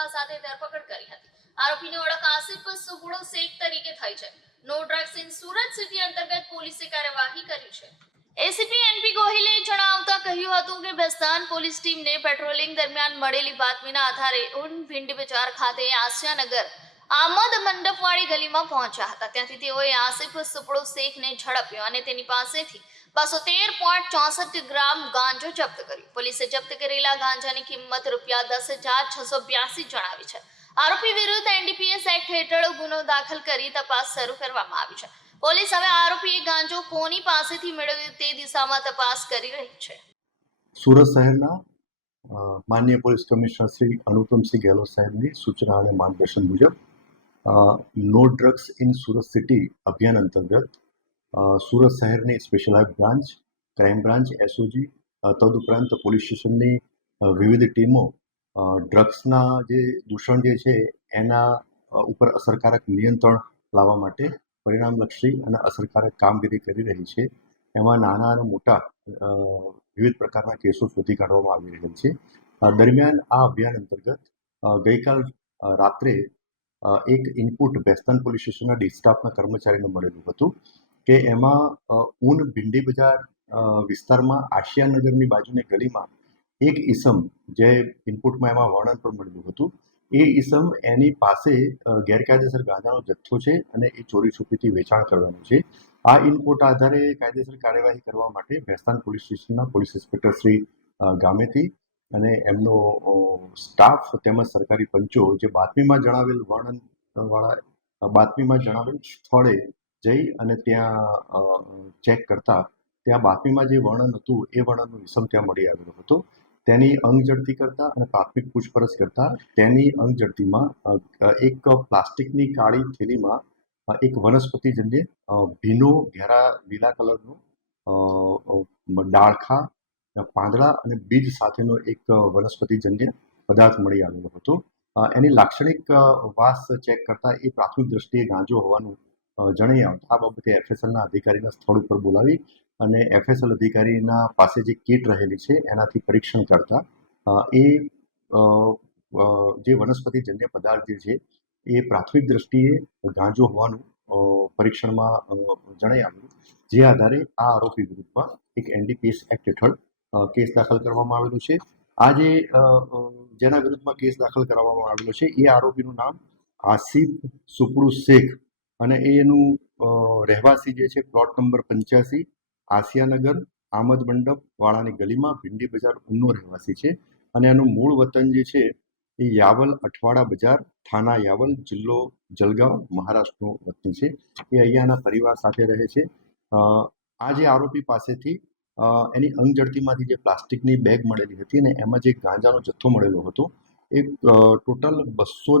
જથ્થા સાથે ધરપકડ કરી હતી. આરોપીની ઓળખ આસિફ સુગુડો શેખ તરીકે થઈ છે. No drugs in Surat city અંતર્ગત પોલીસે કાર્યવાહી કરી છે. એસીપી એનપી ગોહિલે જણાવતા કહ્યું હતું કે બસ્તાન પોલીસ ટીમને પેટ્રોલિંગ દરમિયાન મળેલી બાતમીના આધારે ઉન ભિંડી બજાર ખાતે આસિયાનગર આમદ મંડપવાળી ગલીમાં પહોંચ્યા હતા. ત્યાંથી તેઓએ આસિફ સુપડો શેખને ઝડપ્યો અને તેની પાસેથી બસો તેર પોઈન્ટ ચોસઠ ગ્રામ ગાંજો જપ્ત કર્યો. પોલીસે જપ્ત કરેલા ગાંજાની કિંમત રૂપિયા દસ હજાર છસો બ્યાસી જણાવી છે. આરોપી વિરુદ્ધ એનડીપીએસ એક્ટ હેઠળ ગુનો દાખલ કરી તપાસ શરૂ કરવામાં આવી છે. પોલીસ હવે આરોપીએ ગાંજો કોની પાસેથી મેળવ્યો તે દિશામાં તપાસ કરી રહી છે. સુરત શહેરના માનનીય પોલીસ કમિશનર શ્રી અનુપમસિંહ ગેહલોત સાહેબની સૂચના અને માર્ગદર્શન મુજબ no drugs in Surat city અભિયાન અંતર્ગત સુરત શહેરની specialise branch crime branch SOG તદુપરાંત પોલીસ સ્ટેશનની વિવિધ ટીમો ડ્રગ્સના જે દૂષણ જે છે, એના ઉપર અસરકારક નિયંત્રણ લાવવા માટે પરિણામલક્ષી અને અસરકારક કામગીરી કરી રહી છે. એમાં નાના અને મોટા વિવિધ પ્રકારના કેસો શોધી કાઢવામાં આવી રહ્યા છે. દરમિયાન આ અભિયાન અંતર્ગત ગઈકાલ રાત્રે એક ઇનપુટ બેસ્તન પોલીસ સ્ટેશનના ડિસ્ટાફના કર્મચારીને મળેલું હતું. કે એમાં ઊન ભીંડી બજાર વિસ્તારમાં વિસ્તારમાં આશિયાનગરની બાજુની ગલીમાં એક ઈસમ જે ઇનપુટમાં એમાં વર્ણન પણ મળ્યું હતું, એ ઈસમ એની પાસે ગેરકાયદેસર ગાંજાનો જથ્થો છે અને એ ચોરી છુપીથી વેચાણ કરવાનું છે. આ ઇનપુટ આધારે કાયદેસર કાર્યવાહી કરવા માટે ભેસ્તાન પોલીસ સ્ટેશનના પોલીસ ઇન્સ્પેક્ટર શ્રી ગામેથી અને એમનો સ્ટાફ તેમજ સરકારી પંચો જે બાતમીમાં જણાવેલ વર્ણન વાળા બાતમીમાં જણાવેલ સ્થળે જઈ અને ત્યાં ચેક કરતા ત્યાં બાતમીમાં જે વર્ણન હતું એ વર્ણનનું વિષમ ત્યાં મળી આવેલું હતું. તેની અંગ ઝડતી કરતા અને પ્રાથમિક પૂછપરછ કરતા તેની અંગ ઝડતીમાં અ, અ, એક પ્લાસ્ટિકની કાળી થેલીમાં એક વનસ્પતિજન્ય ભીનો ઘેરા લીલા કલરનો ડાળખા પાંદડા અને બીજ સાથેનો એક વનસ્પતિજન્ય પદાર્થ મળી આવેલો હતો. એની લાક્ષણિક વાસ ચેક કરતા એ પ્રાથમિક દ્રષ્ટિએ ગાંજો હોવાનું અ, જણાઈ આવતા આ બાબતે એફએસએલના અધિકારીના સ્થળ ઉપર બોલાવી અને એફએસએલ અધિકારીના પાસે જે કીટ રહેલી છે એનાથી પરીક્ષણ કરતા એ જે વનસ્પતિજન્ય પદાર્થ જે છે એ પ્રાથમિક દ્રષ્ટિએ ગાંજો હોવાનું પરીક્ષણમાં જણાઈ આવ્યું. જે આધારે આ આરોપી વિરુદ્ધમાં એક એનડીપીએસ એક્ટ હેઠળ કેસ દાખલ કરવામાં આવેલો છે. આ જે જેના વિરુદ્ધમાં કેસ દાખલ કરવામાં આવેલો છે એ આરોપીનું નામ આસિફ સુપડુ શેખ અને એ એનું રહેવાસી જે છે પ્લોટ નંબર પંચ્યાસી આસિયાનગર આમદ મંડપ વાળાની ગલીમાં ભીંડી બજાર ઉનો રહેવાસી છે. અને એનું મૂળ વતન જે છે એ યાવલ અઠવાડા બજાર, થાના યાવલ, જિલ્લો જલગાંવ, મહારાષ્ટ્રનો વતની છે. એ અહીંયાના પરિવાર સાથે રહે છે. આ જે આરોપી પાસેથી એની અંગજડતીમાંથી જે પ્લાસ્ટિકની બેગ મળેલી હતી અને એમાં જે ગાંજાનો જથ્થો મળેલો હતો, એ ટોટલ બસો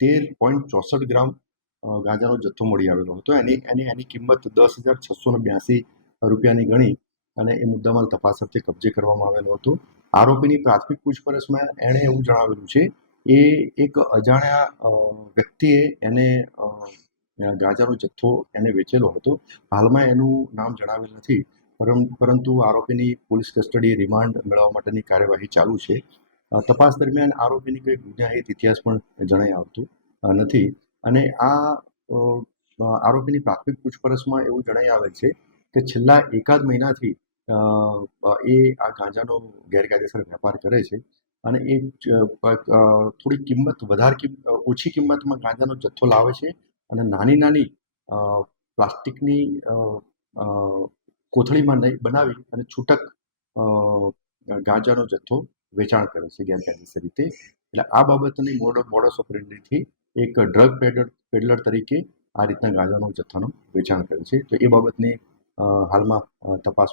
તેર પોઈન્ટ ચોસઠ ગ્રામ ગાંજાનો જથ્થો મળી આવેલો હતો. એની એની એની કિંમત દસ હજાર છસો ને બ્યાસી રૂપિયાની ગણી અને એ મુદ્દામાલ તપાસ અર્થે કબજે કરવામાં આવેલો હતો. આરોપીની પ્રાથમિક પૂછપરછમાં એણે એવું જણાવેલું છે, એ એક અજાણ્યા વ્યક્તિએ એને ગાંજાનો જથ્થો એને વેચેલો હતો. હાલમાં એનું નામ જણાવેલ નથી પરં- પરંતુ આરોપીની પોલીસ કસ્ટડી રિમાન્ડ મેળવવા માટેની કાર્યવાહી ચાલુ છે. તપાસ દરમિયાન આરોપીની કોઈ ગુનાહિત ઇતિહાસ પણ જણાઈ આવતું નથી. અને આ આરોપીની પ્રાથમિક પૂછપરછમાં એવું જણાઈ આવે છે કે છેલ્લા એકાદ મહિનાથી એ આ ગાંજાનો ગેરકાયદેસર વેપાર કરે છે અને એ થોડી કિંમત, વધારે ઓછી કિંમતમાં ગાંજાનો જથ્થો લાવે છે અને નાની નાની પ્લાસ્ટિકની કોથળીમાં નહીં બનાવી અને છૂટક ગાંજાનો જથ્થો વેચાણ કરે છે ગેરકાયદેસર રીતે. એટલે આ બાબતની મોડો, મોડસ ઓપરેન્ડીથી એક ડ્રગ પેડર પેડલર તરીકે આ રીતના ગાંજાનો જથ્થાનું વેચાણ કરે છે. તો એ બાબતની હાલમાં તપાસ